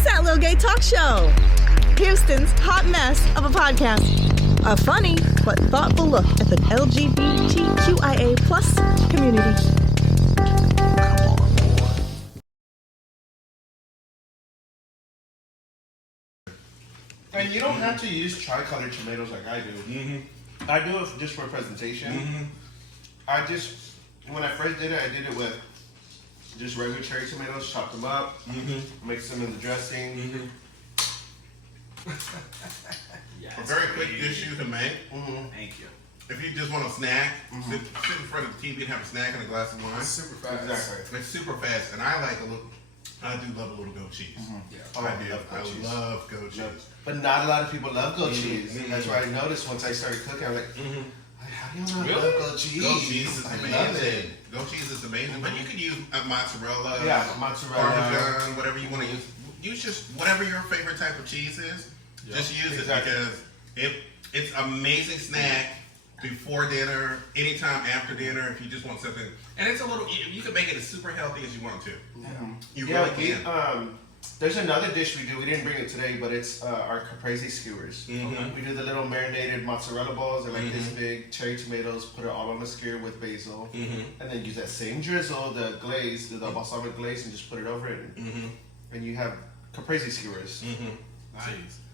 It's that little gay talk show. Houston's hot mess of a podcast. A funny but thoughtful look at the LGBTQIA plus community. And you don't have to use tri-colored tomatoes like I do. Mm-hmm. I do it just for presentation. Mm-hmm. When I first did it, I did it with just regular cherry tomatoes, chopped them up, mixed them in the dressing. A very quick dish you can make. Thank you. If you just want a snack, sit in front of the TV and have a snack and a glass of wine. It's super fast. Exactly. It's super fast, and I like I do love a little goat cheese. Yeah. Oh, I do. love goat cheese. I love goat cheese. But not a lot of people love goat cheese. That's what I noticed once I started cooking. I'm like, how do you not love goat cheese? Goat cheese is I love amazing. it. Goat cheese is amazing, but you can use mozzarella, mozzarella, Parmesan, whatever you want to use. Use just whatever your favorite type of cheese is. Just use it because it's amazing snack before dinner, anytime after dinner. If you just want something, and it's a little, you can make it as super healthy as you want to. You really can. There's another dish we do. We didn't bring it today, but it's our caprese skewers. We do the little marinated mozzarella balls. They're like this big, cherry tomatoes. Put it all on the skewer with basil, and then use that same drizzle, the glaze, the balsamic glaze, and just put it over it. And you have caprese skewers.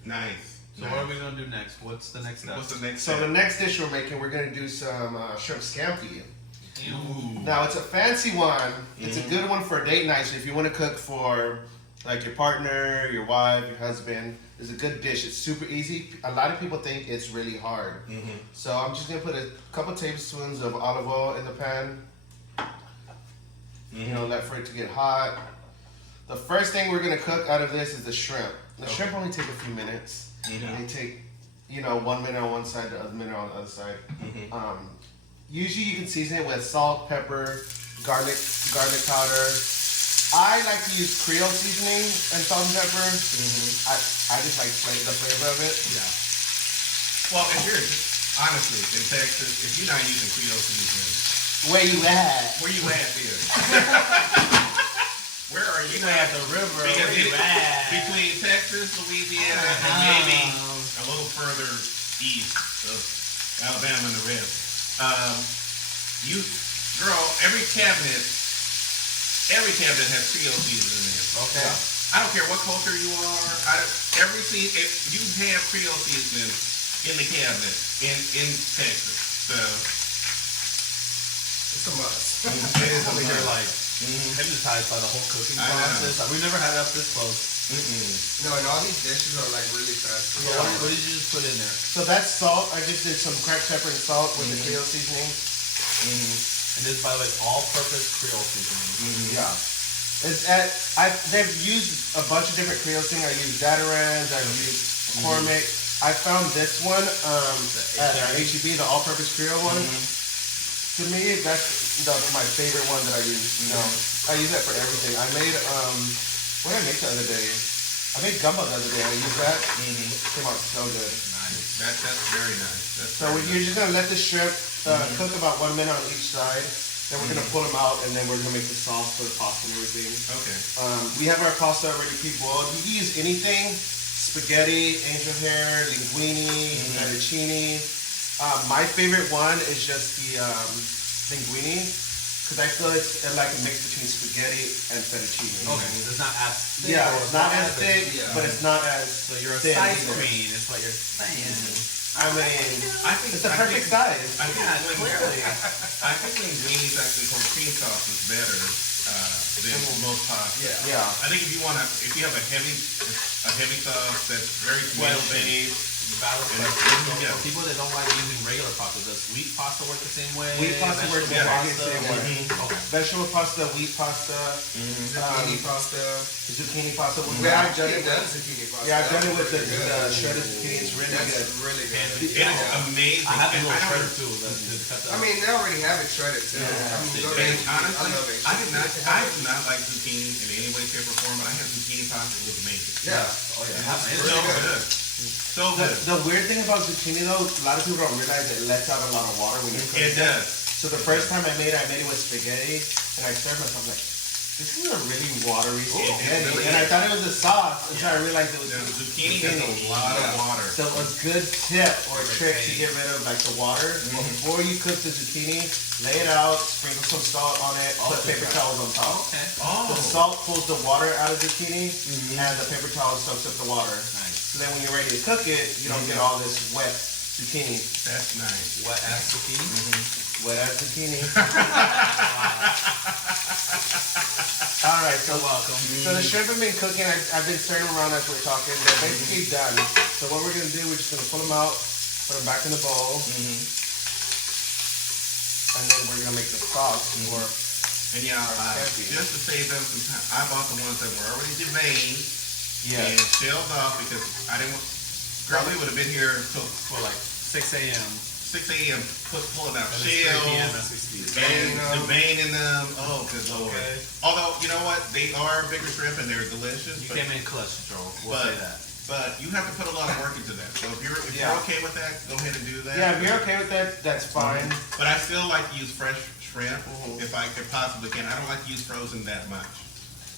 Nice. So what are we gonna do next? What's the next step? What's the next? So the next dish we're making, we're gonna do some shrimp scampi. Ooh. Now it's a fancy one. It's a good one for date night. So if you want to cook for like your partner, your wife, your husband, it's a good dish. It's super easy. A lot of people think it's really hard. So I'm just gonna put a couple tablespoons of olive oil in the pan. You know, let for it to get hot. The first thing we're gonna cook out of this is the shrimp. The shrimp only take a few minutes. They take, 1 minute on one side, the other minute on the other side. Usually you can season it with salt, pepper, garlic powder. I like to use Creole seasoning and salt and pepper. I just like the flavor of it. Yeah. Well, if you're honestly in Texas, if you're not using Creole seasoning, where you at? Where you at, there? Where are you at the river? Because where you at? between Texas, Louisiana, and maybe a little further east of Alabama and the rest, every cabinet has Creole seasoning in it. Okay. I don't care what culture you are. If you have Creole seasoning in the cabinet in Texas, so It's a must. it is Over here, like, hypnotized by the whole cooking process. Like, we've never had it up this close. No, and all these dishes are like really fast. So what did you just put in there? So that's salt. I just did some cracked pepper and salt with the Creole seasoning. And this, by the way, is all-purpose Creole seasoning. Yeah. They've used a bunch of different Creole seasoning. I used Zatarans, I've used McCormick. I found this one at HEB, the all-purpose Creole one. To me, that's my favorite one that I use. I use that for everything. I made what did I make the other day? I made gumbo the other day. I used that. It came out so good. nice. That's very nice. So you're just gonna let the shrimp cook about 1 minute on each side. Then we're gonna pull them out, and then we're gonna make the sauce for the pasta and everything. Okay. We have our pasta already pre-boiled. You can use anything: spaghetti, angel hair, linguine, fettuccine. My favorite one is just the linguine, because I feel it's like a mix between spaghetti and fettuccine. Okay, it's not as thick. Yeah, it's not as thick, but it's not as So you're a thin size either. queen, is what you're saying. I mean, I think it's the perfect size. I think clearly. I think linguine is actually called cream sauce is better than most pasta. Yeah. I think if you have a heavy sauce that's very well based. Valid question. For people that don't like using regular pasta, does sweet pasta work the same way? Wheat pasta works Vegetable exactly the same way. Okay. Vegetable pasta, wheat pasta, Zucchini pasta. zucchini pasta. Yeah, I've done it with zucchini pasta. Yeah, I've done it with the shredded zucchini. It's really That's good. really good. It is amazing. I have the And little I don't- shredder too. To cut the, I mean, they already have it shredded too. Yeah. I mean, go And to honestly, I love it. I do not like zucchini in any way, shape, or form, but I had zucchini pasta. It was amazing. Yeah. oh yeah, So really good. So good. The weird thing about zucchini though, a lot of people don't realize it lets out a lot of water when you cook It does. So the first time I made it with spaghetti, and I served myself like, this is a really watery spaghetti. really And I is. thought it was a sauce until I realized it was The zucchini has a lot of water. So a good tip or a trick to get rid of like the water, before you cook the zucchini, lay it out, sprinkle some salt on it, put paper towels on top. Okay. The salt pulls the water out of the zucchini, and the paper towel soaks up the water. Nice. So then when you're ready to cook it, you don't get all this wet zucchini. That's nice. Wet ass zucchini. Wet ass zucchini. All right, so welcome. So the shrimp have been cooking. I've been stirring them around as we're talking. They're basically done. So what we're gonna do, we're just gonna pull them out, put them back in the bowl, and then we're gonna make the sauce for. And just to save them some time, I bought the ones that were already deveined and shelled off because I didn't want. Girl, we would have been here till For like 6 a.m. 6 a.m. pulling out And it's 3 p.m. shells. as we speak. And deveining them. Oh, good lord. Okay. Although, you know what? They are bigger shrimp and they're delicious. You but, came in clutch, Joel. We'll say that. but you have to put a lot of work into that. So if you're okay with that, go ahead and do that. Yeah, if you're okay with that, that's fine. But I still like to use fresh shrimp if I possibly can. I don't like to use frozen that much.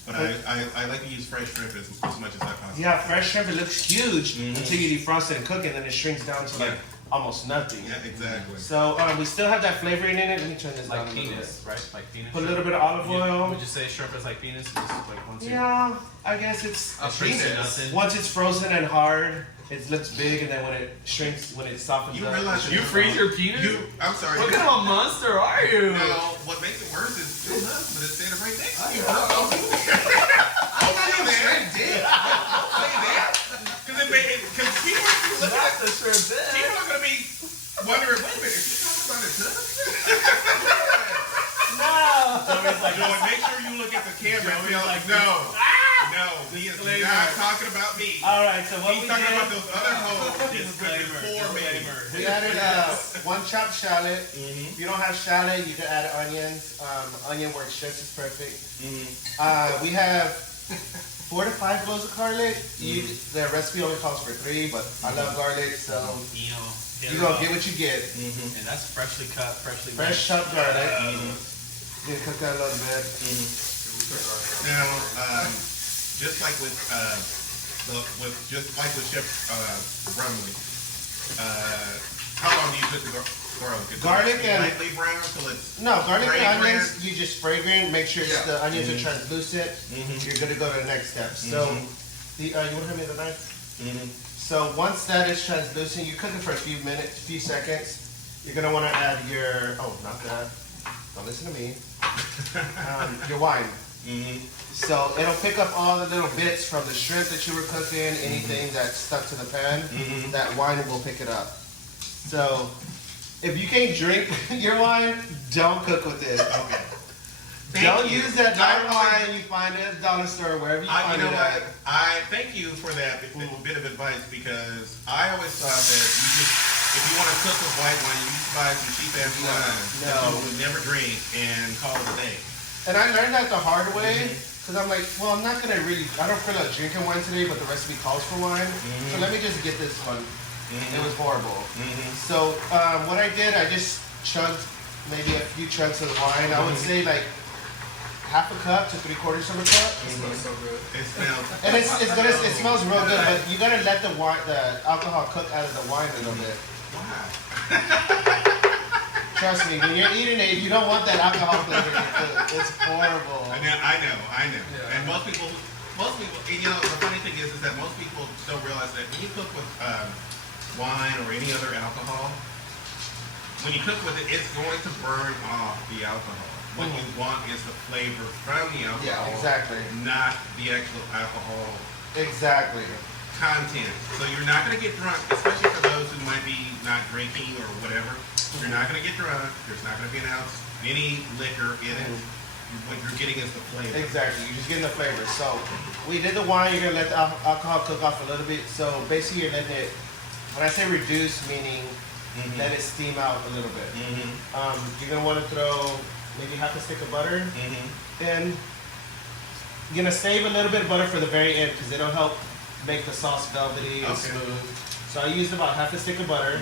But I like to use fresh shrimp as much as I possibly can. Yeah, fresh shrimp, it looks huge until you defrost it and cook it, and then it shrinks down to like almost nothing. Yeah, exactly. So we still have that flavoring in it. Let me turn this Like down a little penis, bit. right? Like penis. Put a little bit of olive oil. Would you say shrimp is like penis? Just like one, two. Yeah, I guess it's It shrinks to nothing. once it's frozen and hard, it looks big, and then when it shrinks, when it softens You up, realize You freeze your penis? I'm sorry. What kind of a monster are you? Now, what makes it worse is your husband is standing right next to you. I thought it was straight dick. Because people are looking Not at the shrimp bit. people are going to be wondering, wait a minute, is he talking about his husband? Joey's like, Joey, make sure you look at the camera and be like, no, he is not talking about me. All right, so what He's we talking did, about those other hoes just for me. we added one chopped shallot. If you don't have shallot, you can add onions. Onion works just as perfect. We have 4 to 5 cloves of garlic. The recipe only calls for 3, but I love garlic, so you're gonna get what you get. And that's freshly cut, freshly Fresh chopped garlic. You can cook that a little bit. Now, just like with Chef Brumley, how long do you cook the garlic? Garlic and lightly brown till it's no garlic spray and onions. grain? You just spray grain. Make sure the onions are translucent. You're gonna go to the next step. So, you want to hand me the knife? So once that is translucent, you cook it for a few minutes, few seconds. You're gonna want to add your not that. Don't listen to me. Your wine. So it'll pick up all the little bits from the shrimp that you were cooking, anything that's stuck to the pan. That wine will pick it up. So if you can't drink your wine, don't cook with it. Okay. Don't use that dark wine you find at a dollar store, wherever you find You know it what? at. I thank you for that bit of advice because I always thought that if you want to cook with white wine, you just buy some cheap ass wine that you would never drink and call it a day. And I learned that the hard way, because I'm like, well, I don't feel like drinking wine today, but the recipe calls for wine. So let me just get this one. It was horrible. So what I did, I just chugged maybe a few chunks of the wine. I would say like half a cup to 3/4 of a cup. It smells so good. It smells. And it smells real good, but you gotta let the alcohol cook out of the wine a little bit. Trust me, when you're eating it, you don't want that alcohol flavor in your food. It's horrible. I know. Yeah. And most people, and the funny thing is that most people don't realize that when you cook with wine or any other alcohol, when you cook with it, it's going to burn off the alcohol. What you want is the flavor from the alcohol. Yeah, exactly. Not the actual alcohol Exactly. content. So you're not going to get drunk, especially for those who might be not drinking or whatever. You're not going to get drunk. There's not going to be any liquor in it. What you're getting is the flavor. Exactly. You're just getting the flavor. So we did the wine. You're gonna let the alcohol cook off a little bit. So basically, you're letting it. When I say reduce, meaning let it steam out a little bit. You're gonna want to throw maybe half a stick of butter, and you're gonna save a little bit of butter for the very end because it'll help make the sauce velvety and smooth. So I used about half a stick of butter.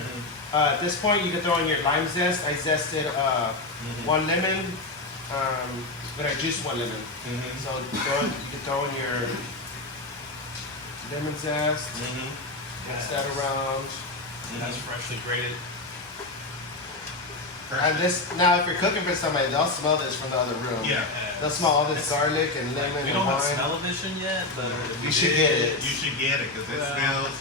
At this point, you can throw in your lime zest. I zested 1 lemon, but I juiced 1 lemon. So you can throw in your lemon zest, mix that around. That's freshly grated. And this, now if you're cooking for somebody, they'll smell this from the other room. Yeah. They'll smell all this garlic and lemon We and don't have wine. smell-o-vision yet, but You should get it. You should get it because it smells.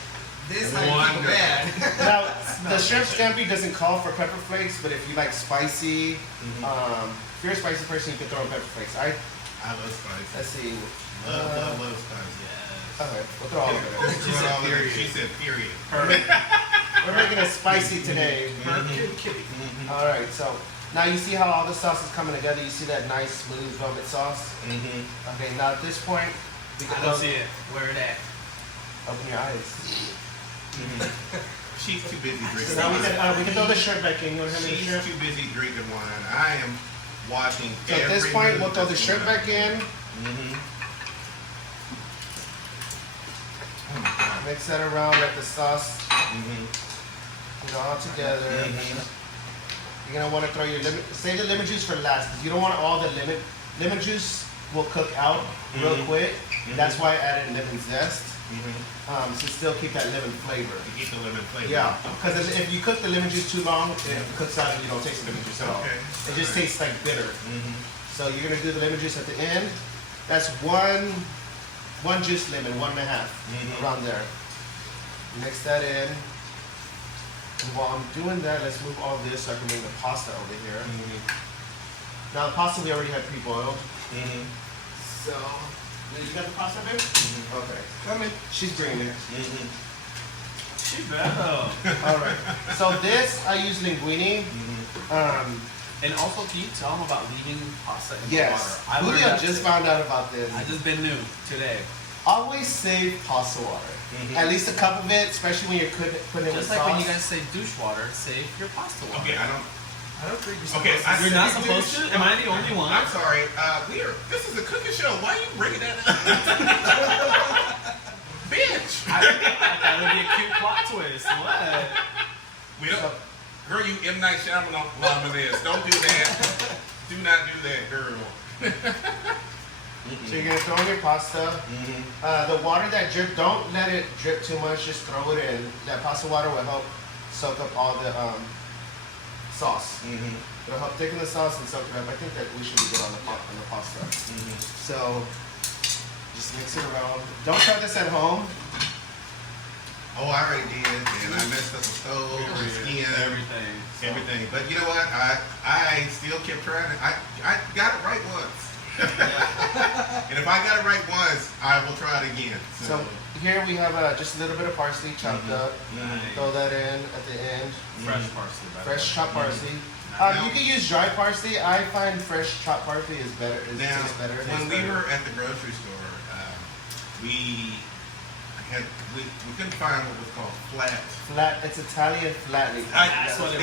This how you keep it bad. Now, the shrimp scampi doesn't call for pepper flakes, but if you like spicy, if you're a spicy person, you can throw in pepper flakes. I love spicy. Let's see. Love spicy. Okay, we'll throw all of it. She said period. We're making it spicy today. All right, so now you see how all the sauce is coming together. You see that nice smooth velvet sauce. Okay, now at this point, we can I don't see it. Where it at? open your eyes. She's too busy drinking. So now we can throw the shrimp back in. You want to hand me the She's shrimp? too busy drinking wine. I am watching. So at this point, we'll throw the shrimp back in. Mix that around, let the sauce get all together. You're gonna want to throw your lemon. Save the lemon juice for last because you don't want all the lemon juice will cook out real quick. That's why I added lemon zest. To still keep that lemon flavor. To keep the lemon flavor. Yeah, because if you cook the lemon juice too long, it cooks out and you don't taste the lemon juice at all. Okay. It just tastes like bitter. So you're gonna do the lemon juice at the end. That's one juice lemon, 1.5, around there. Mix that in. And while I'm doing that, let's move all this so I can bring the pasta over here. Now the pasta we already had pre-boiled. So, you got the pasta there? Okay. Come in. She's bringing it. She better. All right. So this, I use linguine. And also, can you tell them about leaving pasta in the Yes. water? I learned Julio that just today. found out about this. I just been new today. Always save pasta water. At least a cup of it, especially when you're putting it with Just sauce. like when you guys say douche water, save your pasta water. Okay, I don't think you're Okay, supposed to. You're not supposed to? Am I the only one? I'm sorry. This is a cooking show. Why are you bringing that up? Bitch. I thought it would be a cute plot twist. What? We don't. Girl, you M. Night Shyamalan is. Don't do that. Do not do that, girl. So you're gonna throw in your pasta. The water that drip, don't let it drip too much. Just throw it in. That pasta water will help soak up all the sauce. It'll help thicken the sauce and soak it up. I think that we should be good on the pasta. So just mix it around. Don't try this at home. Oh, I already did, and I messed up the stove, the skin, everything. But you know what? I still kept trying it. I got it right once. And if I got it right once, I will try it again. So here we have just a little bit of parsley chopped up. Throw that in at the end. Fresh parsley. by the Fresh way. chopped parsley. You can use dry parsley. I find fresh chopped parsley is better. Now, Tastes better. when we were at the grocery store, we couldn't find what was called flat. It's Italian flat leaf. That's what it.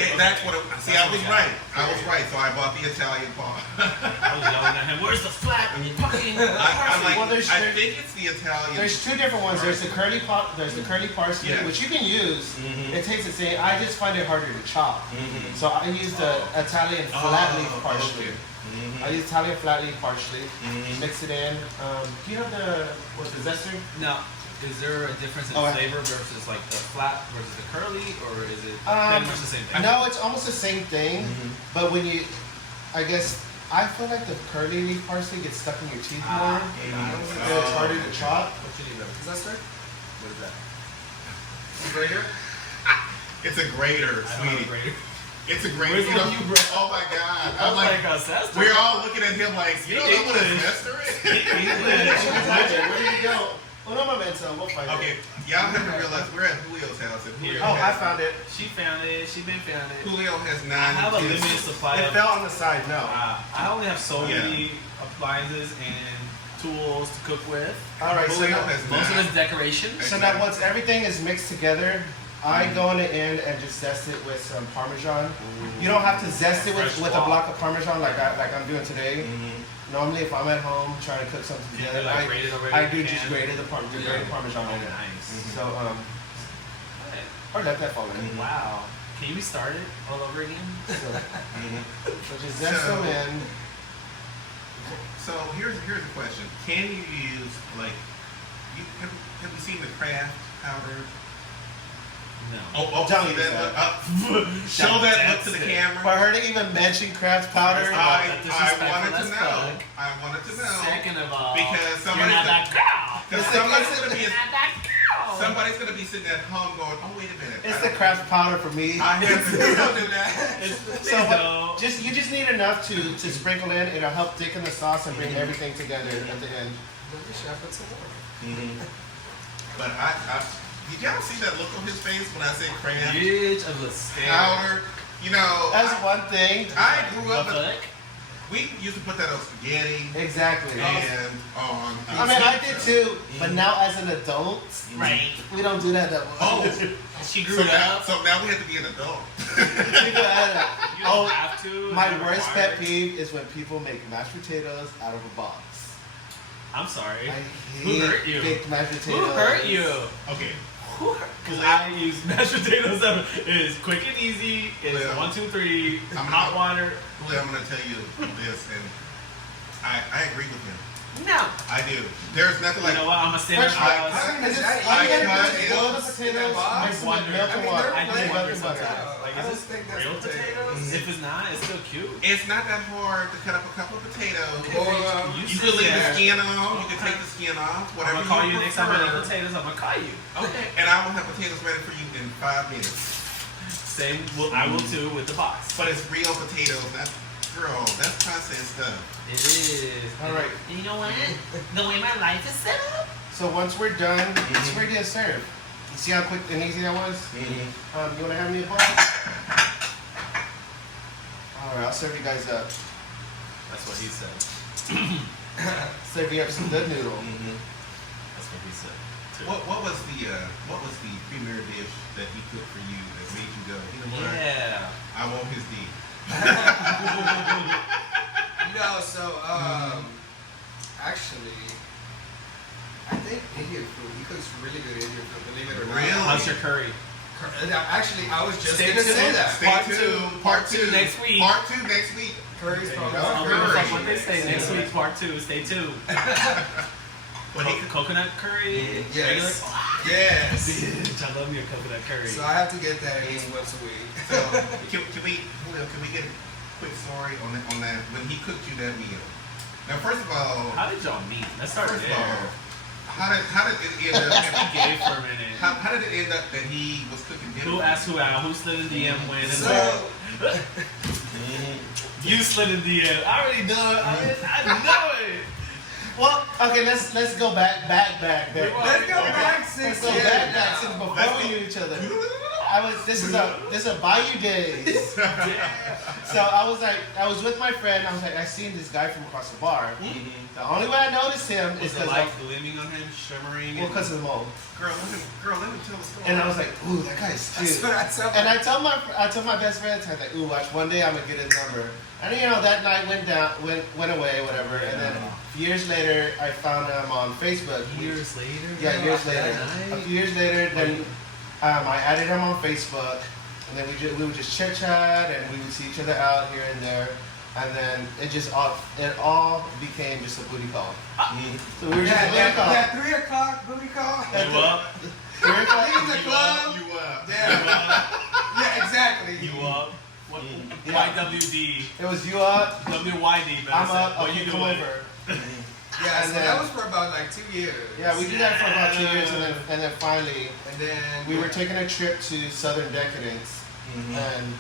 See, I was right. So I bought the Italian part. I was yelling at him, where's the flat? And you fucking I'm like, Well, I think it's the Italian. There's two different ones. There's the curly parsley, Yeah. which you can use. It tastes the same. I just find it harder to chop. So I use the Italian flat leaf parsley. I use Italian flat leaf parsley. Mix it in. Do you have the zester? No. Is there a difference in flavor versus like the flat versus the curly, or is it pretty much the same thing? No, it's almost the same thing. But when I feel like the curly leaf parsley gets stuck in your teeth more. It's harder to chop. What you need, Is that start? what is that? Grater? It's a grater, I don't have a sweetie. grater. It's a grater. Where's the one you brought? Oh my God! I'm I'm like, a zester. we're all looking at him like, you don't know what a zester is? Where did you go? Oh no, momento. We'll find Okay, it. y'all have to realize we're at Julio's house, and Julio Oh, I has, found it. She found it. She been found it. Julio has 9 I have a utensils. limited supply It of. fell on the side. No. I only have so Yeah. many appliances and tools to cook with. All right. So Julio now, has Most of 9. it's decoration. so now once everything is mixed together, I go on the end and just zest it with some Parmesan. You don't have to zest it with a block of Parmesan like I'm doing today. Normally, if I'm at home trying to cook something Do you together, like grate it already? I do You just can? grated the Parmesan in it. Nice. So or let that fall in. Wow. Can you start it all over again? So just zest them in. So here's a question: can you use like have you seen the craft powder? No. Don't see use that. that. Show that look to the camera. For her to even mention craft powder, I disrespectful wanted to as know. fuck. I wanted to know. Second of all, because you're not that girl. Because somebody's gonna be sitting at home going, "Oh, wait a minute." it's the craft powder for me. I have to Don't do that. So you just need enough to sprinkle in. It'll help thicken the sauce and bring everything together at the end. But did y'all see that look on his face when I said craft Bitch of the scale. powder? You know, That's one thing. I grew up. What? We used to put that on spaghetti Exactly. and on. I mean, I did too, but now as an adult, Right. we don't do that much. Oh, She grew so now, up. so now we have to be an adult. People add it. You don't have to. My It's worst required. pet peeve is when people make mashed potatoes out of a box. I'm sorry. I Who hate hurt you? baked mashed potatoes. Who hurt you? Okay. Because I use mashed potatoes. It's quick and easy. It's Well, 1, 2, 3. I'm Hot not- water. Julio, I'm going to tell you this, and I agree with him. No. I do. There's nothing like. You know what? I'm a stand First, up. I Is that I easy? cut just boil the potatoes, box? mix them with wonder. milk and water. I do Milk wonder and butter. sometimes. Like, I is don't this think that's real potatoes? If it's not, it's still cute. It's not that hard to cut up a couple of potatoes. Or, You can leave the skin on. You can take the skin off. I'm Whatever gonna call you next time I prefer. eat potatoes. I'm gonna call you. Okay. And I will have potatoes ready for you in 5 minutes. Same. Well, I will too with the box. But it's real potatoes. That's processed stuff. It is. All right. And you know what? The way my life is set up. So once we're done, it's ready to serve. You see how quick and easy that was? Mm-hmm. You want to have me a bowl? All right, I'll serve you guys up. That's what he said. Serve you up some good noodle. That's what he said. Too. What was the premier dish that he cooked for you that made you go, you know what? Yeah. I want his D. no, so actually, I think Indian food. He cooks really good Indian food. Believe it or not. Really? How's your curry? Actually, I was just Stay gonna tuned. say that. Part two next week. Part 2 next week. Curry's probably I'll Curry. bring up what they say next week. Part 2. Stay tuned. But he Coconut curry. Regular. Yes. Yes. Bitch, I love your coconut curry. So I have to get that at least once a week. So can we get a quick story on that when he cooked you that meal? Now, first of all, How did y'all meet? Let's start first of there. all, how did it end up? He gave for a minute. How did it end up that he was cooking dinner? Who asked who out? Who slid in DM when? And So where? You slid in DM. I already know it. I know it. Well, okay, let's go back. let's go back Let's 6 go years back now. since before we knew each other. This is a Bayou days. So I was with my friend. I was like, I seen this guy from across the bar. The only way I noticed him is Was the because light gleaming on him, shimmering? of the mold. Girl, let me tell the story. And I was like, ooh, that guy's That's cute. what I tell And I told my best friend, I was like, ooh, watch, one day I'm gonna get his number. And that night went away, whatever. And then years later, I found him on Facebook. Years later? Yeah, years later. Night? A few years later, then I added him on Facebook, and then we would just chit chat, and we would see each other out here and there, and then it all became just a booty call. So we were just a booty call. that 3 o'clock booty call. You up? 3 o'clock. Leaving the club. You up? Yeah, exactly. You up? What? Yeah. YWD. It was you up. WYD, man. I'm up. What Okay, you come doing? over. Yeah, And so then- that was for about like 2 years. Yeah, we did that for about 2 years, and then finally And then we were taking a trip to Southern Decadence, and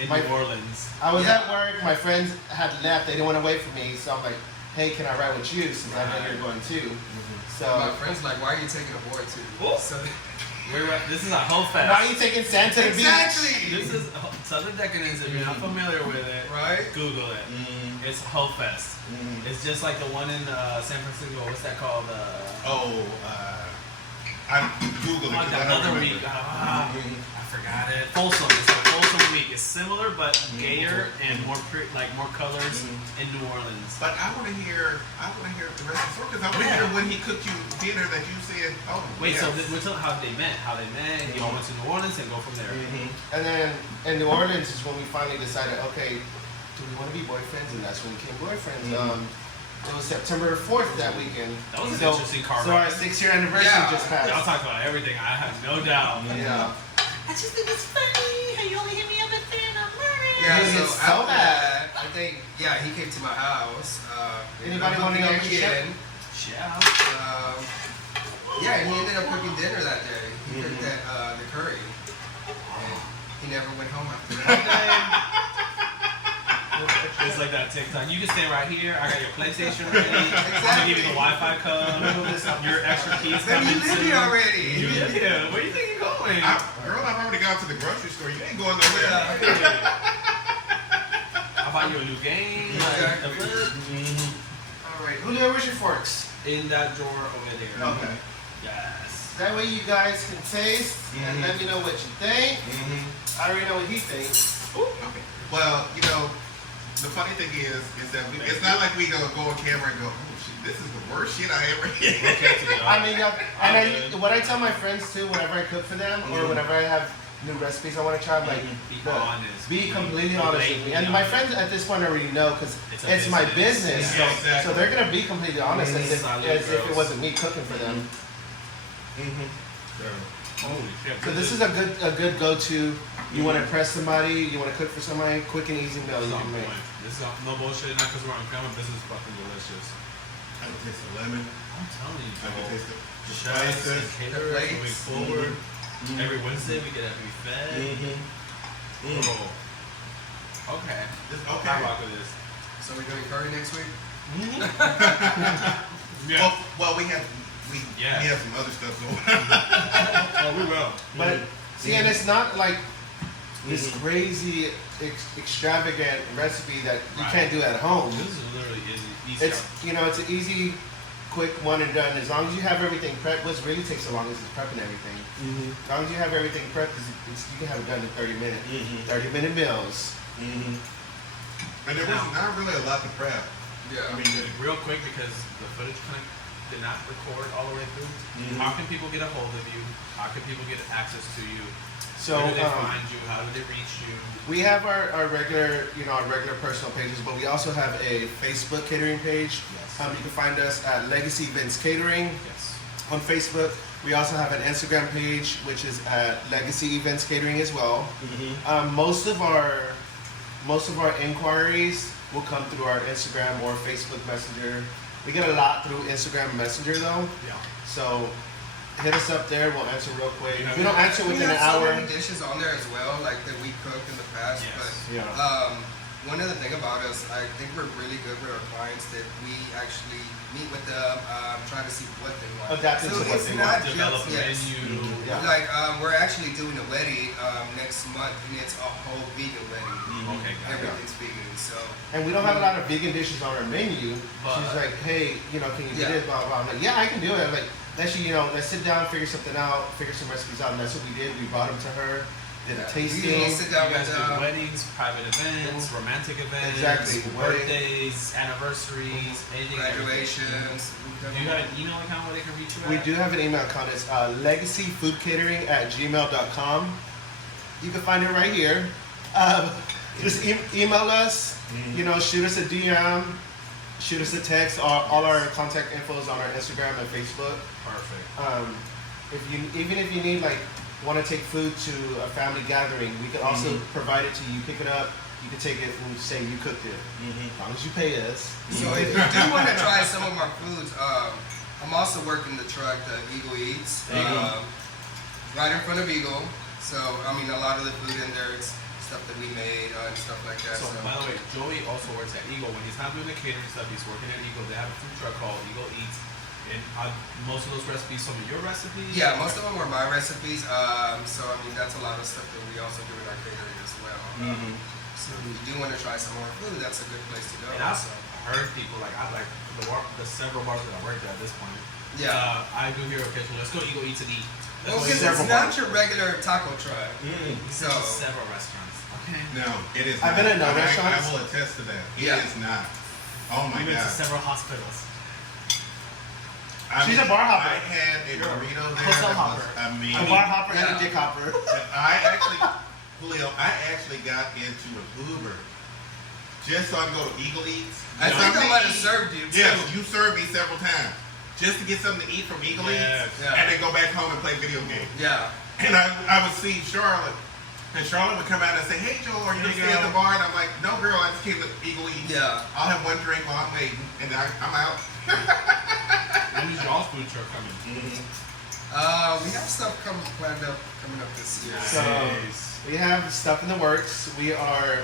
In My- New Orleans. I was at work. My friends had left. They didn't want to wait for me, so I'm like, "Hey, can I ride with you since I know you're going too?" my So friends like, why are you taking a boy too? Oh. So This is a whole fest. why are you taking Santa to the beach? exactly. This is Southern Decadence. If you're not familiar with it, Right. Google it. It's Ho Fest. It's just like the one in San Francisco. What's that called? I Googled it Like because I the don't other remember. week. I forgot it. Folsom. It's a Folsom week. It's similar but gayer and more more colors in New Orleans. But I want to hear the rest of the story because I want to hear when he cooked you dinner that you said, oh, Wait, yes. so we're talking how they met. Y'all went to New Orleans and go from there. And then in New Orleans is when we finally decided, okay, do we want to be boyfriends? And that's when we became boyfriends. It was September 4th that weekend. That was an interesting car So ride. our 6-year anniversary just passed. Y'all talked about everything. I have no doubt. Yeah. I just think it's funny how you only hit me up at 3 in the morning. Yeah, Dude, so it's so after bad. that, I think, he came to my house. Anybody want to know again? Yeah. Yeah, and he ended up cooking dinner that day. He cooked the curry. And he never went home after that. It's like that TikTok. You can stay right here. I got your PlayStation ready. I'm gonna give you the Wi-Fi code. Your extra keys Then coming you live soon. here already. You live here. Where do you think you're going? Girl, I've already gone to the grocery store. You ain't going nowhere. I'll buy you a new game. Exactly. All right, Julio, where's your forks? In that drawer over there. Okay. Yes. That way you guys can taste and let me know what you think. I already know what he thinks. Okay. Well, you know, the funny thing is that it's not like we gonna go on camera and go, oh shit, this is the worst shit I ever ate. I mean, what I tell my friends too, whenever I cook for them or whenever I have new recipes I want to try, I'm like, Be honest. be completely honest with me. And my friends at this point already know because it's my business. Yeah, exactly. So they're gonna be completely honest as if it wasn't me cooking for them. Holy shit. So this is a good go-to. You want to impress somebody, you want to cook for somebody, quick and easy meal This you is on can make. point. This is no bullshit. Not because we're on camera. This is fucking delicious. I can taste the lemon. I'm telling you, I can Joe. taste the Chefs and spices. caterers plates. moving forward. Every Wednesday we get to be fed. Oh. Okay. Okay. I rock with this. So we're doing curry next week? Yeah. Well, we have some other stuff going on. Oh, we will. But see, and it's not like this crazy, extravagant recipe that you can't do at home. This is literally easy. It's it's an easy, quick one and done. As long as you have everything prepped, what really takes so long is prepping everything. As long as you have everything prepped, you can have it done in 30 minutes. 30-minute meals. And there was not really a lot to prep. Yeah. I mean, real quick because the footage kind of did not record all the way through. How can people get a hold of you? How can people get access to you? So where do they find you? How do they reach you? we have our regular, our regular personal pages, but we also have a Facebook catering page. Yes. You can find us at Legacy Events Catering Yes. on Facebook. We also have an Instagram page, which is at Legacy Events Catering as well. Most of our inquiries will come through our Instagram or Facebook Messenger. We get a lot through Instagram Messenger though, Yeah. so hit us up there. We'll answer real quick. You know, If we don't answer We within an have so hour, many dishes on there as well, like that we cooked in the past. Yes. But yeah. one other thing about us, I think we're really good with our clients that we actually meet with them, try to see what they want. Adapting to what it's they not want. Develop a just, menu. Yeah. Like we're actually doing a wedding next month, and it's a whole vegan wedding. Okay, got it. Everything's vegan, so And we don't have a lot of vegan dishes on our menu. But- She's like, hey, can you do Yeah. this, blah, blah. I'm like, yeah, I can do it. I'm like, let's sit down, figure something out, figure some recipes out. And that's what we did. We brought them to her, did a we tasting. usually sit down You guys with do weddings, private events, romantic events, Exactly. birthdays, anniversaries, anything. graduations. Do you have an email account where they can reach you We at? do have an email account. It's legacyfoodcatering@gmail.com. You can find it right here. Just email us, shoot us a DM, shoot us a text. All our contact info is on our Instagram and Facebook. Perfect. Even if you need want to take food to a family gathering, we can also provide it to you. Pick it up. You can take it and say you cooked it. As long as you pay us. So if you do want to try some of our foods, I'm also working the truck, the Eagle Eats, right in front of Eagle. So a lot of the food in there is stuff that we made and stuff like that. So, by the way, Joey also works at Eagle. When he's not doing the catering stuff, he's working at Eagle. They have a food truck called Eagle Eats. And most of those recipes, some of your recipes? Yeah, most of them were my recipes. So that's a lot of stuff that we also do in our catering as well. So if you do want to try some more food, that's a good place to go. And I've heard people the several bars that I worked at this point. Yeah. I do hear occasionally, let's go Eagle Eats and eat. Well, because it's not your regular taco truck. So several restaurants. Okay. No, it is. I've been in no I restaurants. will attest to that. It Yeah. is not. Oh my We've been to god. several hospitals. She's a bar hopper. I had a burrito there Hotel that hopper. was amazing. A bar hopper and Yeah. a dick hopper. Julio, I actually got into an Uber just so I can go to Eagle Eats. I think I might have served you too. Yes, you served me several times. Just to get something to eat from Eagle Eats, and then go back home and play video games. Yeah. And I would see Charlotte, and Charlotte would come out and say, "Hey Joel, are you gonna stay at the bar?" And I'm like, "No, girl, I just came to Eagle Eats. Yeah. I'll have one drink while I'm waiting, and then I'm out." When is y'all's food truck coming? We have stuff coming up this year. So we have stuff in the works. We are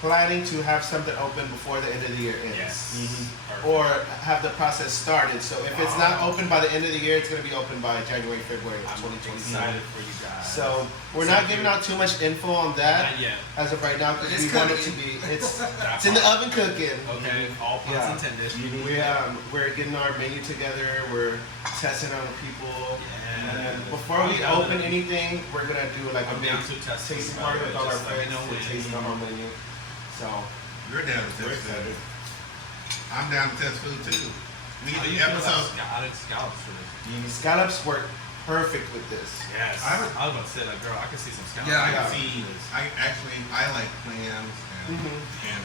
planning to have something open before the end of the year ends. Yes. Or have the process started. So if it's not open by the end of the year, it's going to be open by January, February of 2027. Excited for you guys. So we're not giving out too much info on that Not yet. as of right now because It's we want it to cooking. be. It's in the oven cooking. Okay, all puns Yeah. intended. We're getting our menu together. We're testing on people. Yeah. And then before we open anything, we're gonna do like a I'm big down to test tasting food, party by the with way, all our just let me friends know and when. tasting on our menu. So You're down to we're test excited. food. I'm down to test food too. We How get you the feel about episode. scallops for this? Scallops work perfect with this. Yes. I I was- was about to say, like, girl, I can see some scallops. Yeah, I Yeah. can see. I like clams and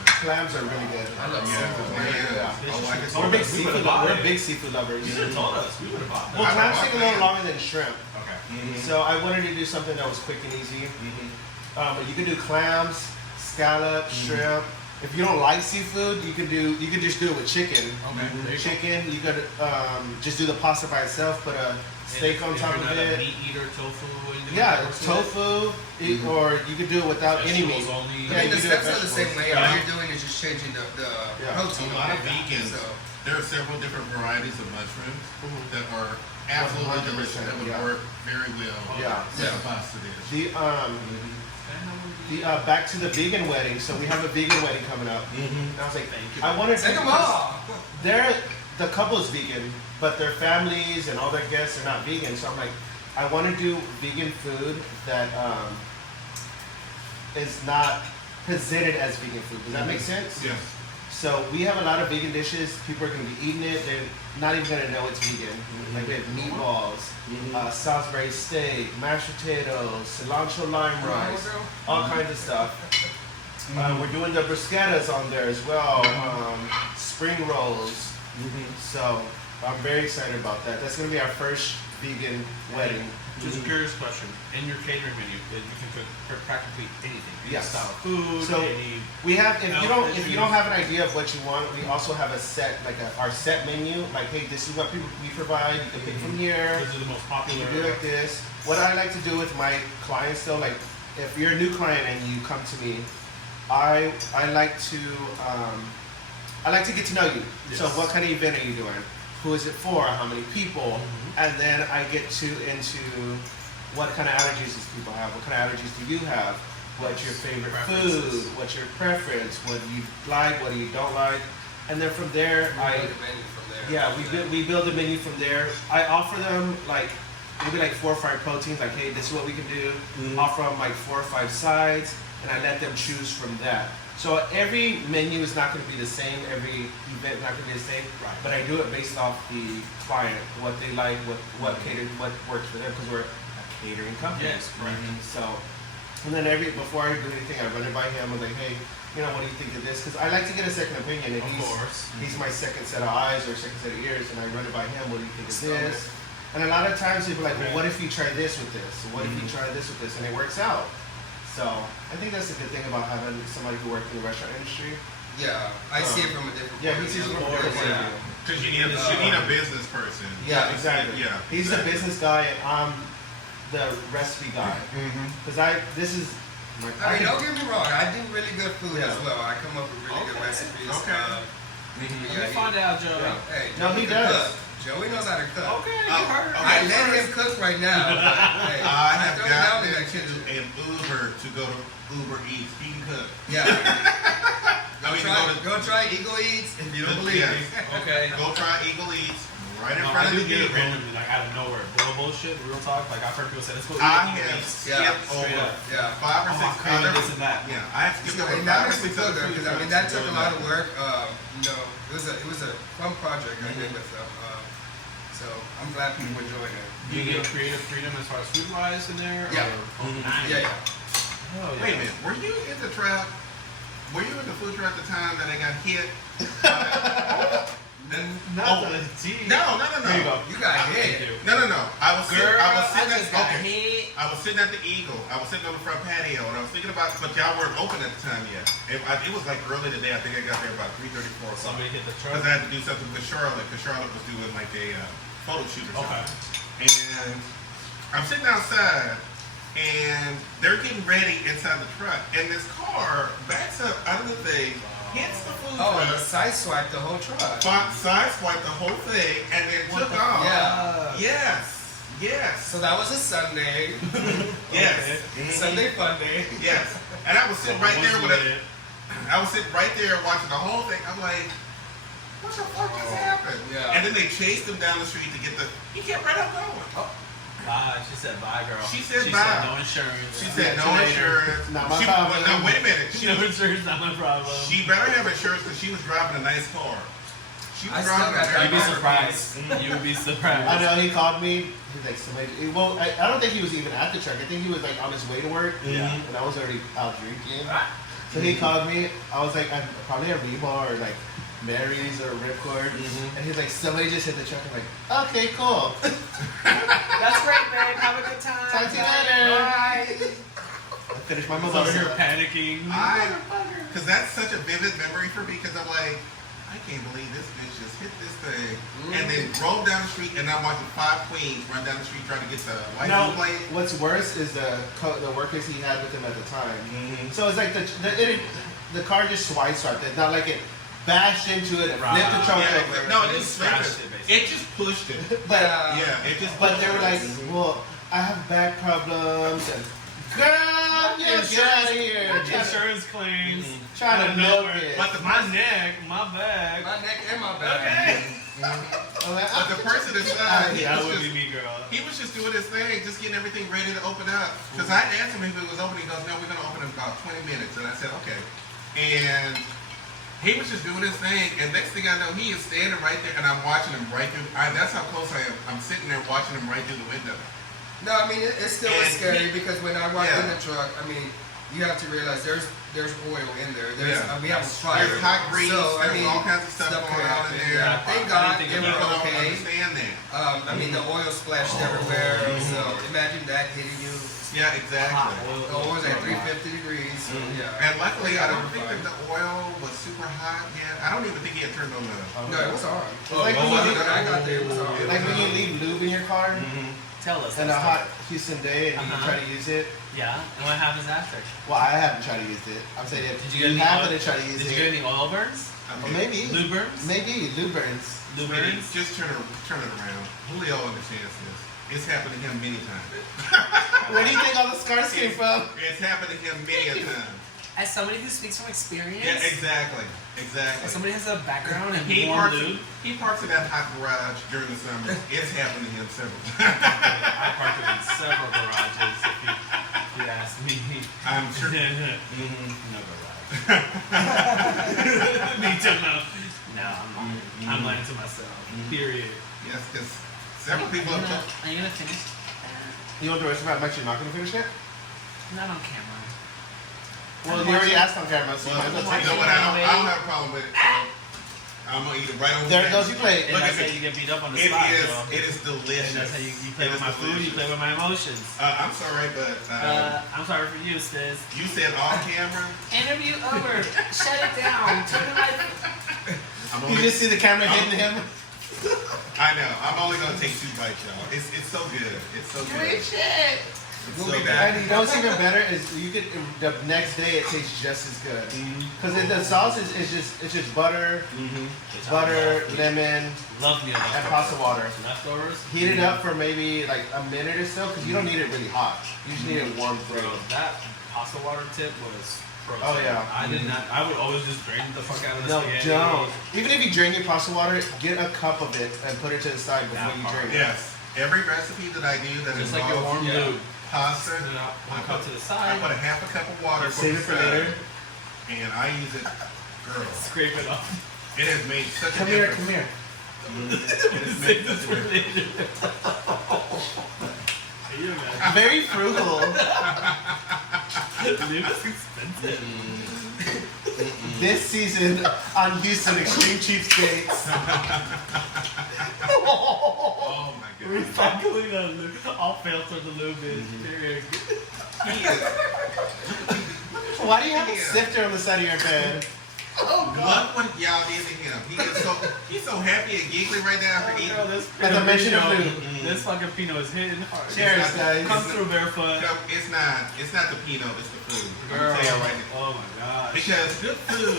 Clams are really good. I love seafood. clams. Yeah. Oh, I can see We're big We seafood. would've bought We're it. big seafood lovers. You should have told us. We would have bought them. Well, I clams bought take a little clams. longer than shrimp, Okay. so I wanted to do something that was quick and easy. But you can do clams, scallops, shrimp. If you don't like seafood, you could just do it with chicken. Okay. There you go. Chicken, you could just do the pasta by itself, put a steak on If top you're of not a it. meat eater, tofu. anything Yeah, like it's that, tofu, or you could do it without any meat. Vegetables only. Yeah, I mean, you the do it steps are the same vegetables. way. Yeah. All you're doing is just changing the Yeah. protein. A lot of of it. vegans. So, There are several different varieties of mushrooms that are absolutely 100%, delicious. That would yeah. work very well. Yeah. with a pasta dish. The back to the vegan wedding. So we have a vegan wedding coming up. And I was like, I wanted to. take them all. The couple's vegan, but their families and all their guests are not vegan. So I'm like, I want to do vegan food that is not presented as vegan food. Does that make sense? Yes. So we have a lot of vegan dishes. People are going to be eating it. They're not even going to know it's vegan. Like we have meatballs, Salisbury steak, mashed potatoes, cilantro lime rice, all kinds of stuff. We're doing the bruschettas on there as well, spring rolls. So I'm very excited about that. That's going to be our first vegan wedding. Just a curious question. In your catering menu, you can cook practically anything. Any Yes. style of food, So any... we have if you don't have an idea of what you want, we also have a set our set menu. Like, hey, this is what we provide. You can pick from here. These are the most You popular... can do like this. What I like to do with my clients though, like if you're a new client and you come to me, I like to get to know you. So Yes. what kind of event are you doing? Who is it for? How many people? And then I get into what kind of allergies these people have. What kind of allergies do you have? What's your favorite food? Preferences. What's your preference? What do you like? What do you don't like? And then from there, we build the menu from there. I offer them like maybe like 4 or 5 proteins. Like, hey, this is what we can do. Offer them like 4 or 5 sides, and I let them choose from that. So every menu is not going to be the same. Every event is not going to be the same. Right. But I do it based off the client, what they like, what works for them, because we're a catering company. Yes, correct. So, and then before I do anything, I run it by him. I'm like, hey, what do you think of this? Because I like to get a second opinion. If Of course. he's my second set of eyes or second set of ears, and I run it by him. What do you think of this? And a lot of times people are like, well, what if you try this with this? What if you try this with this? And it works out. So I think that's a good thing about having somebody who works in the restaurant industry. Yeah, I see it from a different Yeah, point he sees of it view. from a different point of Yeah. view. Because you need a business person. Yeah, exactly. Yeah. He's the business guy, and I'm the recipe guy. Because this is. I mean, don't get me wrong. I do really good food Yeah. as well. I come up with really good recipes. Okay. Let me find out, Joe. Hey, No, he Joey can does. cook. Joey knows how to cook. Okay, Oh, you heard. I let him cook right now. Hey, I have throw it got down in that to kitchen. an Uber to go to Uber Eats. He can cook. Yeah. Go try Eagle Eats if you don't believe me. Okay. Go try Eagle Eats right in No, front I of do the get it vehicle. randomly, like out of nowhere. Bullshit, real talk. Like I've heard people say, let's go eat I at Eagle have Eats. Yeah, skipped straight over up. Yeah. 5 or Oh, 6 I'm craving other. this and that. Yeah, I have skipped over And 5 that or makes me 6 feel other good food because I mean trucks that to took go a to lot that. of work. It was a fun project I did with them. So I'm glad people enjoyed it. Do you get creative freedom as far as food wise in there? Yeah. Or, nice. Yeah, yeah. Oh, yeah. Wait a minute, were you in the truck Were you in the food truck at the time that I got hit? Not the G. No. There you go. You got hit. No. I was sitting hit. I was sitting at the Eagle. I was sitting on the front patio, and I was thinking about, but y'all weren't open at the time yet. It was like early today. I think I got there about 3:34 o'clock. Somebody hit the truck. Because I had to do something with Charlotte, because Charlotte was doing like a photo shoot or something. And I'm sitting outside, and they're getting ready inside the truck, and this car backs up out of the thing, hits the food Oh, truck. and sideswiped the whole truck. Sideswiped the whole thing, and then took off. Yeah. Yes. So that was a Sunday. Yes. Okay. Sunday fun day. Yes. And I was sitting right there I was sitting right there watching the whole thing. I'm like, what the fuck just happened? Yeah. And then they chased him down the street to get he kept right up going. Oh. Bye. She said bye, girl. She said She bye. said no insurance. She said no insurance. Not my problem. No, wait a minute. No insurance, not my problem. She better have insurance because she was driving a nice car. She was I still driving a got very You'd be nice car. surprised. You'd be surprised. I know he called me. He's like, somebody. Well, I don't think he was even at the truck. I think he was like on his way to work. Yeah. And I was already out drinking. So he called me. I was like, I'm probably at Rebar or like Mary's or Ripcord. And he's like, somebody just hit the truck. I'm like, okay, cool. That's great, babe. Have a good time. Talk to you later. Bye. I finished my I was over here mimosa. panicking. Because that's such a vivid memory for me because I'm like, I can't believe this bitch just hit this thing and then drove down the street, and I'm watching 5 queens run down the street trying to get the license plate. What's worse is the workers he had with him at the time. So it's like the car just swiped it. Not like it bashed into it and flipped the truck over. No, it It didn't just flip scratched it. it, basically. It just pushed it. But It just. but they were like, well, I have back problems and girl, yeah, get out of here. Insurance claims. Trying to milk it. But My neck, my back. My neck and my back. Okay. But the person inside, That would be me, girl. he was just doing his thing, just getting everything ready to open up. Because I asked him if it was open. He goes, no, we're going to open in about 20 minutes. And I said, okay. And he was just doing his thing. And next thing I know, he is standing right there. And I'm watching him right through. That's how close I am. I'm sitting there watching him right through the window. No, I mean it still was scary because when I walked in the truck, I mean you have to realize there's oil in there. We have a fire. There's hot grease. So, There's all kinds of stuff going on in there. Yeah. Thank I God didn't they think were People don't okay. understand that. I mean the oil splashed everywhere. So imagine that hitting you. Yeah, exactly. The oil was at 350 degrees. So, yeah. And luckily, I don't think that the oil was super hot yet. I don't even think he had turned on the. No, it was on. Like When when you- I got there, it was on. Like when you leave lube in your car Tell us. on a hot Houston day and you try to use it. Yeah. And what happens after? Well, I haven't tried to use it. I'm saying if Did you get any happen oil? to try to use Did you it. get any oil burns? Well, maybe. Lube burns? Maybe lube burns. Lube Sweetie, burns? just turn it around. Julio understands this. It's happened to him many times. Where do you think all the scars came from? It's happened to him many a time. As somebody who speaks from experience, Yeah, exactly. as somebody who has a background in He warm parks, lube, he parks in that hot garage during the summer. It's happened to him several times. I parked it in several garages, if you ask me. I'm sure. No garage. Me too, no. No, I'm lying to myself. Period. Yes, because several people have told. are you gonna finish? You know the rest of it? I'm actually not going to finish it. Not on camera. Well, you already asked on camera, so you might as well You take know it. what? I don't have a problem with it. So I'm gonna eat it right on There it camera. goes. You play. And Look that's at how it. you get beat up on the It spot, is. girl. It is delicious. And that's how you play It with is my food, you delicious. play with my emotions. I'm sorry, but I'm sorry for you, sis. you said off camera. Interview over. Shut it down. Turn the light. You just see the camera hitting him. I know. I'm only gonna take 2 bites, y'all. It's so good. It's so good. Great shit. We'll so be good. back. And you know what's even better is you could the next day it tastes just as good. Because the sauce is just butter, butter, lemon, Love me a and pasta water. Leftovers? Heat it up for maybe like a minute or so because you don't need it really hot. You just need it warm Bro, through. that pasta water tip was pro Oh, tip. yeah. I did not. I would always just drain the fuck out of the No, spaghetti. don't. Even if you drain your pasta water, get a cup of it and put it to the side before That you part. drink it. Yes. Every recipe that I do that Just like your warm involves lube. pasta, Put it out, one I cup put, to the I side. put a half a cup of water for Save the it for side, later. and I use it. Girl, Scrape it off. it has made such Come a here, difference. come here. It has made such a difference. Can you imagine? Very frugal. Lube is expensive. this season on Houston Extreme Cheapskates. Oh my god. Recycling the lube. I'll filter the lube in. Why do you have a sifter on the side of your bed? Look what y'all did to him. He's so happy and giggly right now after eating. As I mentioned, This fucking Pinot is hitting hard. Cheers, guys. Come through barefoot. No, it's not the Pinot, it's the food. Girl. I'm telling you right now. Oh my gosh. Because good food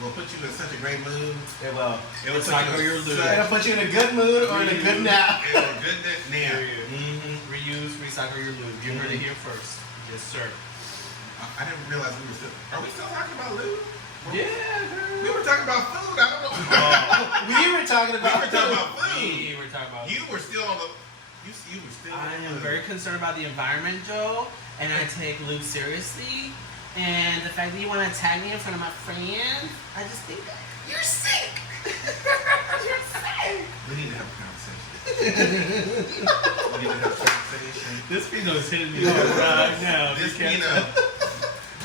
will put you in such a great mood. It will. It will Recycle your lube. It'll put you in a good mood or in a good nap. It will good nap. Reuse, recycle your lube. You heard it here first. Yes, sir. I didn't realize we were still. Are we still talking about lube? Yeah, girl. We were talking about food. I don't know. We were talking about We were talking about food. We were talking about. You were still on the. You were still. I on am the- very concerned about the environment, Joe, and I take lube seriously. And the fact that you want to tag me in front of my friend, I just think that you're sick. You're sick. We need to have a conversation. We need to have a conversation. This Pinot is hitting me right now. This You can't Pinot. tell.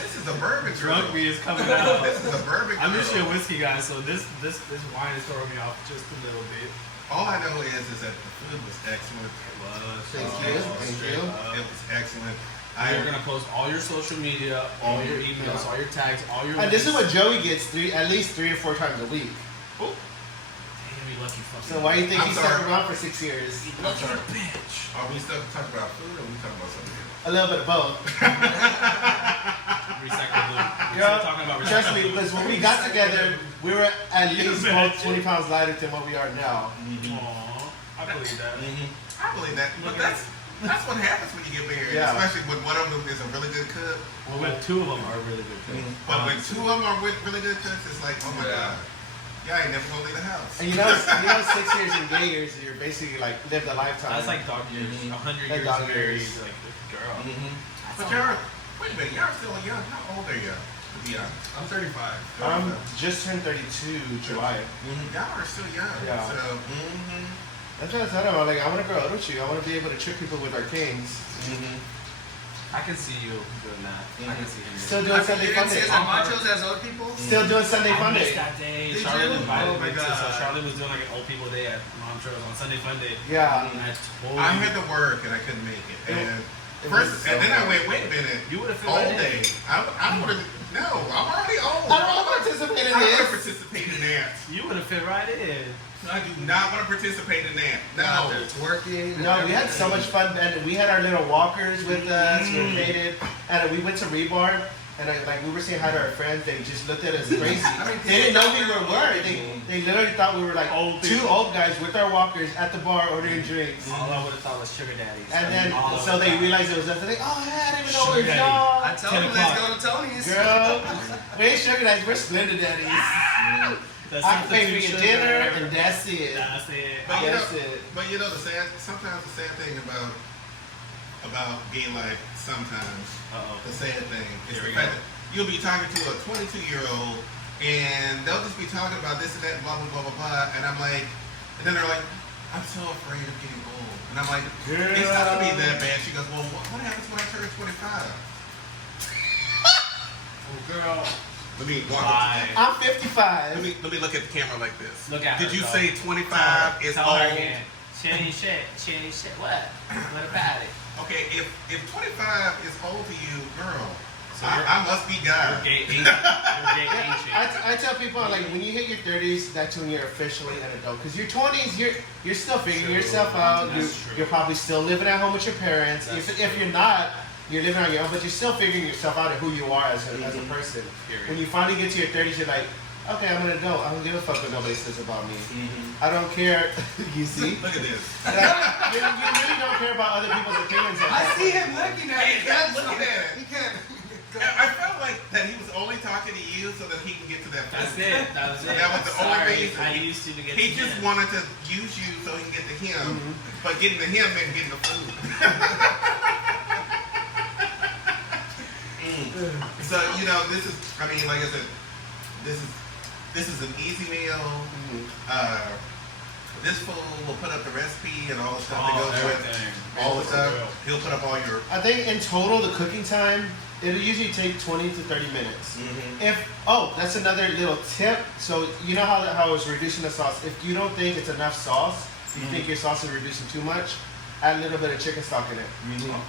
This is a bourbon girl. Drunk me is coming out. This is a bourbon girl. I'm usually a whiskey guy, so this wine is throwing me off just a little bit. All I know is that the food was excellent. It was. Thank you. Thank you. It was excellent. You're gonna post all your social media, all your emails, all your tags, all your. And this is links. what Joey gets at least 3 or 4 times a week. Damn, you lucky fucking. So why do you think I'm he's sorry. stuck around for 6 years? I'm sorry. Are we still talking about food or are we talking about something else? A little bit of both. Recycle lube. We're Yeah, still talking about trust me, recycling. because when we got together, we were at least both 20 pounds lighter than what we are now. Aww, I believe that. I believe that, but that's what happens when you get married, Yeah. especially when one of them is a really good cook. Well, when two of them are really good cooks. But when two of them are really good cooks, it's like, oh my god, y'all ain't never gonna leave the house. And you know 6 years in gay years, you're basically like lived a lifetime. That's like dog years. 100 Like years dog married. years. Like, girl. But y'all, wait a minute, y'all are still young. How old are y'all? To be honest, I'm 35. I'm just turned 32 July. y'all are still young. Yeah. So, That's what I said about, like, I want to grow up with you. I want to be able to trick people with our canes. I can see you doing that. I can see him. Still doing doing Sunday You didn't Funday. see us at Machos as old people? Still doing Sunday I missed Funday. that day. Did Charlotte you? invited Oh my me to, so God. Charlotte was doing like an old people day at Montrose on Sunday Funday. Yeah. And I told I you. had to work and I couldn't make it. And It was first, so and then I hard. went, wait a minute. You would have fit All right in. day. I would have. No, I'm already old. I don't want to participate in I don't want to this. participate in that. You would have fit right in. I do not want to participate in that. No. It's working. No, we had so much fun, and we had our little walkers with us. We were painted, and we went to Rebar, and we were saying hi to our friends. They just looked at us crazy. They didn't know who we were. They literally thought we were like Old two people. old guys with our walkers at the bar ordering drinks. All I would have thought was sugar daddies. And then, All so of they that. realized it was us. They're like, oh, yeah, I didn't even know it was Sugar y'all. I told 10 them, let's go to Tony's. Girl, we ain't sugar daddies, we're Splendid daddies. That's I can pay for substitute your dinner, sugar. and that's it. That's it. But That's you know, it. but you know sometimes the sad thing about gay life, sometimes Uh-oh. the sad thing is Here the we fact go. that you'll be talking to a 22-year-old and they'll just be talking about this and that, blah blah blah blah blah, and I'm like, and then they're like, I'm so afraid of getting old, and I'm like, it's not gonna be that bad. She goes, well, what happens when I turn 25? Oh, girl. Let me walk up. Bye. I'm 55. Let me look at the camera like this. Look at Did her, you though. say 25 is Tell her old? again. She ain't shit. She ain't shit. What? What about it? Okay, if 25 is old to you, girl, So you're- I must be You're God. gay ancient. You're gay ancient. I tell people, like, when you hit your 30s, that's when you're officially an adult. Because your 20s, you're still figuring True. yourself out. That's true. You're probably still living at home with your parents. That's If you're not, you're living on your own, but you're still figuring yourself out and who you are as a person. Period. When you finally get to your 30s, you're like, okay, I'm an adult. I don't give a fuck what nobody says about me. I don't care. You see? Look at this. Like, you really don't care about other people's opinions. Like I that. see him looking at it. He can't look at it. He can't. I felt like that he was only talking to you so that he can get to that point. That's it. That was it. That was the only Sorry, reason. I used to get He to just him. wanted to use you so he can get to him, but getting to him meant getting the food. So you know, this is. I mean, like I said, this is an easy meal. this fool will put up the recipe and all the stuff that goes with it. All the stuff. He'll put up all your. I think in total the cooking time it'll usually take 20 to 30 minutes. That's another little tip. So you know how I was reducing the sauce. If you don't think it's enough sauce, you think your sauce is reducing too much, add a little bit of chicken stock in it.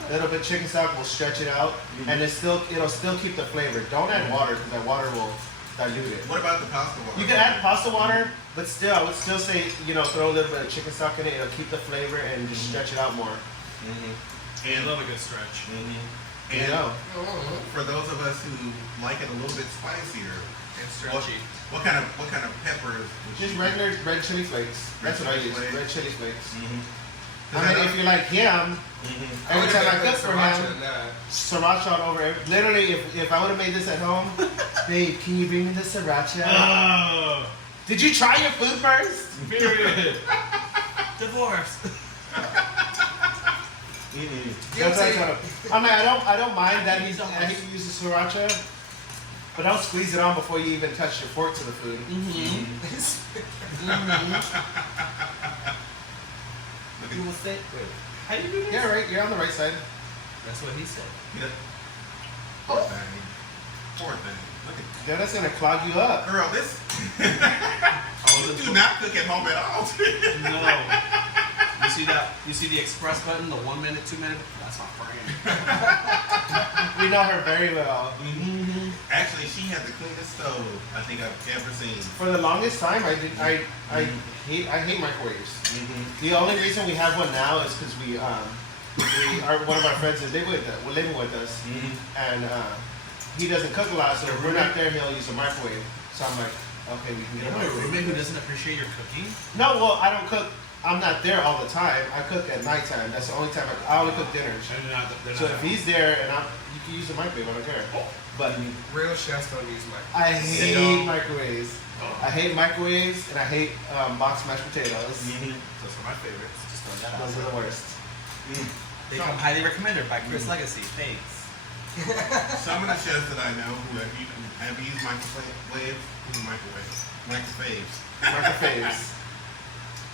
A little bit of chicken stock will stretch it out, and it'll still keep the flavor. Don't add water because that water will dilute it. What about the pasta water? You can add pasta water, but still, I would still say throw a little bit of chicken stock in it. It'll keep the flavor and just stretch it out more. And I love a good stretch. And for those of us who like it a little bit spicier And stretchy. what kind of peppers? Just regular red chili flakes. That's what I use. Flakes. Red chili flakes. I If you like ham, every time I cook for ham, sriracha all over it. Literally, if I would have made this at home, babe, can you bring me the sriracha? Did you try your food first? Period. Divorce. I don't mind that he uses sriracha, but don't squeeze it on before you even touch your fork to the food. You will say, wait, how do you do this? Yeah, right. You're on the right side. That's what he said. Yeah. Poor thing. Look at Yeah, that's gonna clog you up. girl. This. You do not cook at home at all. No. You see the express button, the 1 minute, 2 minute? That's my friend. We know her very well. Actually, she had the cleanest stove I think I've ever seen. For the longest time, I hate microwaves. The only reason we have one now is because one of our friends is living with us, and he doesn't cook a lot, so if we're not there, he'll use a microwave. So I'm like, okay, we can get a A microwave. roommate who doesn't appreciate your cooking? No, well, I don't cook. I'm not there all the time. I cook at nighttime. That's the only time I only cook dinners. So if he's there and you can use the microwave, I don't care. But Real chefs don't use microwaves. I hate microwaves. I hate microwaves and I hate boxed mashed potatoes. Those are my favorites. Just throwing that out. Those are the worst. They come highly recommended by Chris Legacy. Thanks. Some of the chefs that I know who have used microwaves. Microwaves.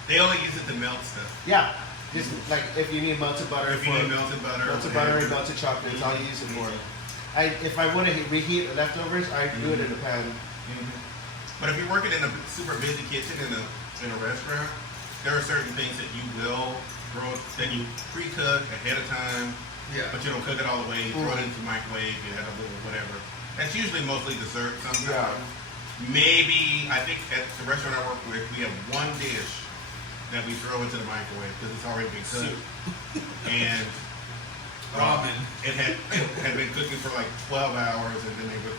They only use it to melt stuff. Yeah. Just like if you need melted butter. If you need melted butter. Melted butter and melted chocolate, that's all you use it for. If I want to reheat leftovers, I do it in the pan. But if you're working in a super busy kitchen in a restaurant, there are certain things that you will throw that you pre-cook ahead of time. Yeah. But you don't cook it all the way. You throw it into the microwave. You add a little whatever. That's usually mostly dessert. Sometimes. Yeah. Maybe I think at the restaurant I work with, we have one dish that we throw into the microwave because it's already been cooked. And Ramen. It had been cooking for like 12 hours, and then they would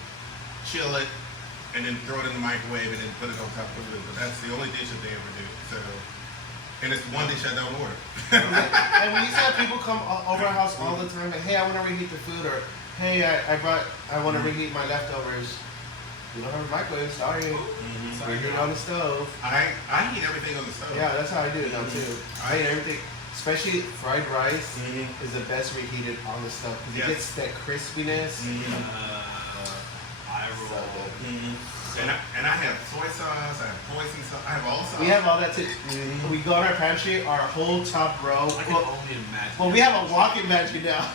chill it and then throw it in the microwave and then put it on top of the food. But that's the only dish that they ever do. So, and it's one dish I don't order. And we used to have people come over our house all the time. Like, hey, I want to reheat the food, or hey, I want to reheat my leftovers. You don't have a microwave, sorry. Reheat it on the stove. I heat everything on the stove. Yeah, that's how I do it now too. I eat everything, especially fried rice is the best reheated on the stove because it gets that crispiness. I roll. And I have soy sauce, I have hoisin sauce, I have all sauce. We have all that too. We go in our pantry, our whole top row. I can only imagine. Well, we have a walk-in pantry now.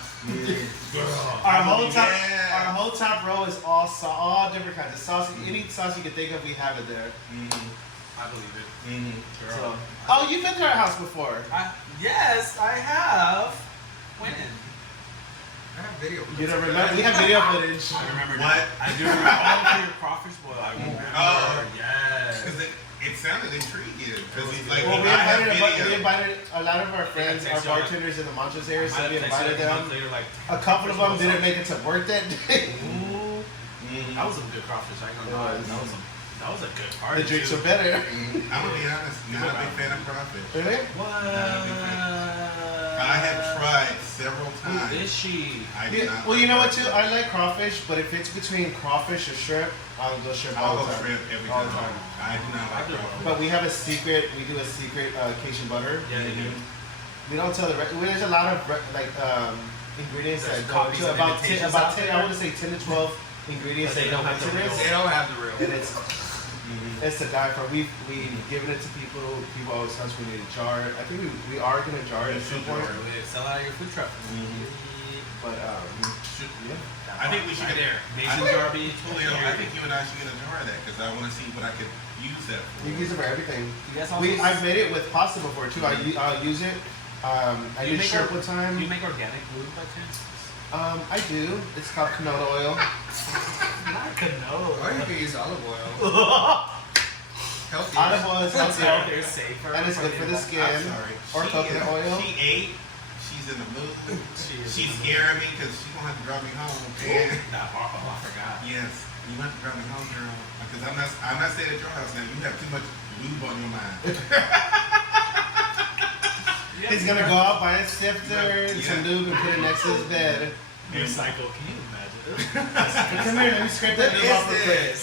Our whole top row is all different kinds of sauce. Any sauce you can think of, we have it there. I believe it. So, you've been to our house before. Yes, I have. When? I have video. You don't remember? We have video footage. I remember What? I do remember all of your crawfish boil. I remember. Yes. Because it sounded intriguing. Because he's like, Well, we I have invited a lot of our friends, our bartenders in the Montrose area, so we invited them. A couple of them didn't make it to work that day. That was a good crawfish. I ain't gonna lie. That was a good party. The drinks are better. I'm gonna be honest, not a big fan of crawfish. Really? What? I have tried several times. Who is she? I do not Well, you know what like too? I like crawfish, but if it's between crawfish or shrimp, I'll go shrimp I'll all go the time. shrimp every All time. the time. I do not like crawfish. But we do a secret Cajun butter. Yeah, they do. We don't tell there's a lot of ingredients There's that go copies into and about 10, imitations about out 10 there. I want to say 10 to 12 ingredients But that they go don't have into the real. this. They don't have the real. And it's It's to die for. We've given it to people. People always tell us we need a jar. I think we are gonna jar it at some point. Sell out of your food truck. But I think we should get there. Mason jar beach. Julio, I think you and I should get a jar of that because I want to see what I could use that for. You can use it for everything. You guys also I've made it with pasta before too. I'll use it. I did shrimp one time. Do you make organic food by chance? I do. It's called canola oil. Not canola. Or you can use olive oil. Healthy. Olive oil is healthier. They're safer. And it's good for the skin. I'm sorry. Or coconut oil. She ate. She's in the mood. She's scaring me because she's gonna have to drive me home. And I forgot. yes, you have to drive me home, girl. Because I'm not staying at your house now. You have too much lube on your mind. He's gonna go out, buy a sifter and some lube and put it next to his bed. Recycle. Can you imagine? Come here, let me scrape that lube off real quick.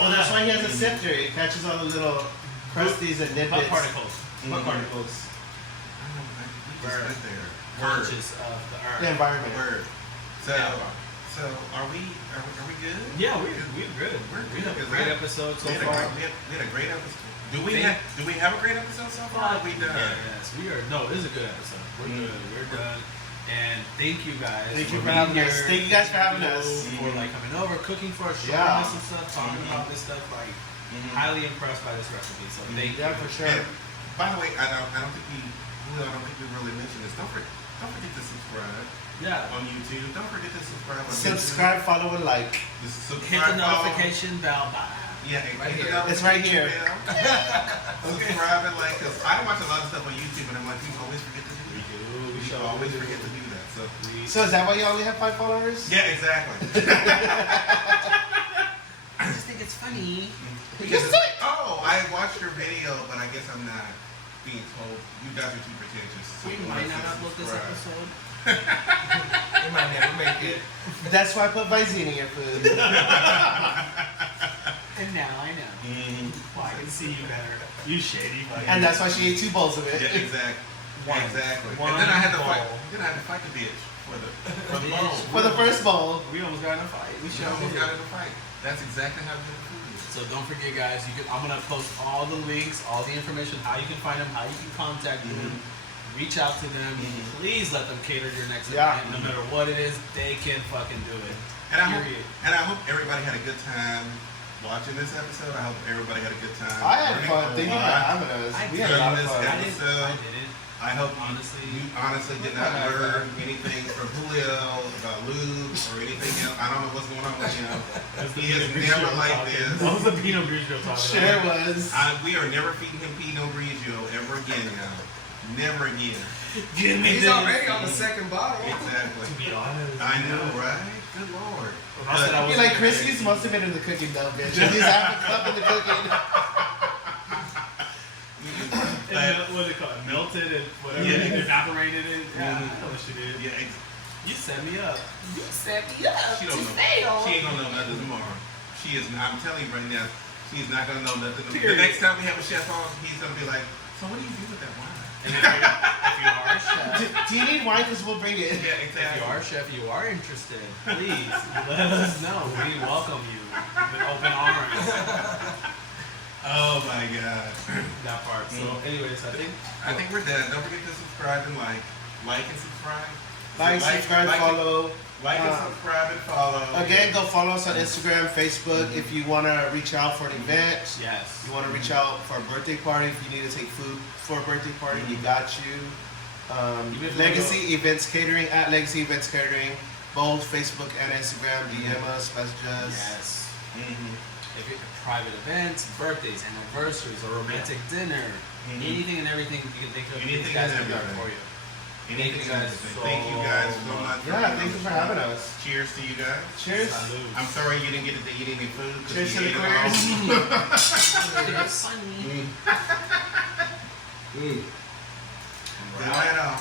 Well, that's why he has a sifter. It catches all the little crusties and What nitbits. particles? What particles? Right there. Conscious of the earth. The environment. Word. So are we good? Yeah, we're good. We had a great episode so far. We had a great episode. Do we have a great episode so far? Are we done? Yes, we are. No, this is a good episode. We're good. We're done. And thank you guys. Thank you for having being us. here. Thank you guys for having us. For like coming over, cooking for us, showing Yeah. us and stuff, talking about this stuff. Like, highly impressed by this recipe. So thank you. Yeah, for sure. And by the way, I don't think we really mentioned this. Don't forget to subscribe Yeah. on YouTube. Don't forget to subscribe on Subscribe, follow, and like. YouTube. Hit the notification bell button. Yeah, Right hit the here. It's right here. Subscribe and like us. I watch a lot of stuff on YouTube, and I'm like, people always forget to do We that. do. We should always forget to do that. So So is that why you only have 5 followers? yeah, exactly. I just think it's funny. I watched your video, but I guess I'm not being told. You guys are too pretentious. So We might not upload this subscribe. episode. We might never make it. That's why I put Visine in your food. And now I know. Well, I can see you better. You shady. Buddy. And that's why she ate 2 bowls of it. Yeah, exactly. Exactly. One And then I had to bowl. fight. Then I had to fight the bitch for the bowl. For the first bowl. We almost got in a fight. We should almost got in a fight. That's exactly how good the food is. So don't forget, guys. I'm gonna post all the links, all the information, how you can find them, how you can contact them, reach out to them. Please let them cater your next Yeah. event. No matter what it is, they can fucking do it. And Period. I hope everybody had a good time watching this episode. I hope everybody had a good time. I had learning fun. a Thank you for lot. having us. I We had a lot of did. fun. I didn't. I hope Honestly. you honestly did not learn anything from Julio about lube or anything else. I don't know what's going on with him. He is never like this. That was the Pinot Grigio talking. Sure was. We are never feeding him Pinot Grigio ever again, y'all. Never again. Give me He's this. already on the second bottle. Exactly. To be honest. I know, right? Good lord. When I said I was You're like, Chrissy's must have been in the cooking though, bitch. He's having a cup in the cooking. What do they call it? Melted and whatever. Yeah. Evaporated it. Yeah, I know what she did. Yeah, You set me up. You set me up she to don't know. fail. She ain't gonna know nothing tomorrow. She is not. I'm telling you right now, she is not gonna know nothing. Period. The next time we have a chef on, he's gonna be like, so what do you do with that wine? And if you are a chef, Do you need wine? Because we'll bring it. Yeah, if exactly. you are a chef, you are interested, please let us know. We welcome you with open arms. Oh my god. That part. So, anyways, I think we're done. Don't forget to subscribe and like and subscribe. Like, subscribe, follow. Like and subscribe and follow. Again, go follow us on Instagram, Facebook. If you want to reach out for an event, yes. you want to reach out for a birthday party, if you need to take food for a birthday party, we got you. Legacy Events Catering, at Legacy Events Catering, both Facebook and Instagram. DM us, message us. Yes. If it's private events, birthdays, anniversaries, a romantic dinner, anything and everything you can think of, Anything these guys and can do it everything. for you. Anything Thank you guys so thank you guys so much. Yeah, thank you for having us. Cheers to you guys. Cheers. Salud. I'm sorry you didn't get to eat any food. 'Cause Cheers you to the ate it all. It's funny. Good night, all.